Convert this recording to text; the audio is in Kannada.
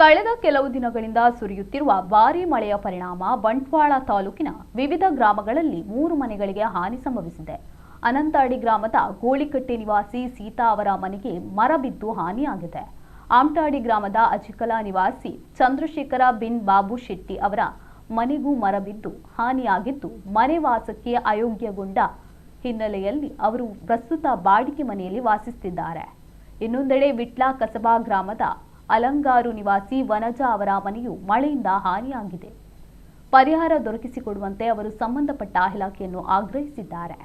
ಕಳೆದ ಕೆಲವು ದಿನಗಳಿಂದ ಸುರಿಯುತ್ತಿರುವ ಭಾರೀ ಮಳೆಯ ಪರಿಣಾಮ ಬಂಟ್ವಾಳ ತಾಲೂಕಿನ ವಿವಿಧ ಗ್ರಾಮಗಳಲ್ಲಿ 3 ಮನೆಗಳಿಗೆ ಹಾನಿ ಸಂಭವಿಸಿದೆ. ಅನಂತಾಡಿ ಗ್ರಾಮದ ಗೋಳಿಕಟ್ಟೆ ನಿವಾಸಿ ಸೀತಾ ಅವರ ಮನೆಗೆ ಮರ ಬಿದ್ದು ಹಾನಿಯಾಗಿದೆ. ಆಮಟಾಡಿ ಗ್ರಾಮದ ಅಜಿಕಲಾ ನಿವಾಸಿ ಚಂದ್ರಶೇಖರ ಬಿನ್ ಬಾಬು ಶೆಟ್ಟಿ ಅವರ ಮನೆಗೂ ಮರ ಬಿದ್ದು ಹಾನಿಯಾಗಿದ್ದು, ಮನೆ ವಾಸಕ್ಕೆ ಅಯೋಗ್ಯಗೊಂಡ ಹಿನ್ನೆಲೆಯಲ್ಲಿ ಅವರು ಪ್ರಸ್ತುತ ಬಾಡಿಗೆ ಮನೆಯಲ್ಲಿ ವಾಸಿಸುತ್ತಿದ್ದಾರೆ. ಇನ್ನೊಂದೆಡೆ ವಿಟ್ಲ ಕಸಬಾ ಗ್ರಾಮದ ಅಲಂಗಾರು ನಿವಾಸಿ ವನಜಾ ಅವರ ಮನೆಯು ಮಳೆಯಿಂದ ಹಾನಿಯಾಗಿದೆ. ಪರಿಹಾರ ದೊರಕಿಸಿಕೊಡುವಂತೆ ಅವರು ಸಂಬಂಧಪಟ್ಟ ಇಲಾಖೆಯನ್ನು ಆಗ್ರಹಿಸಿದ್ದಾರೆ.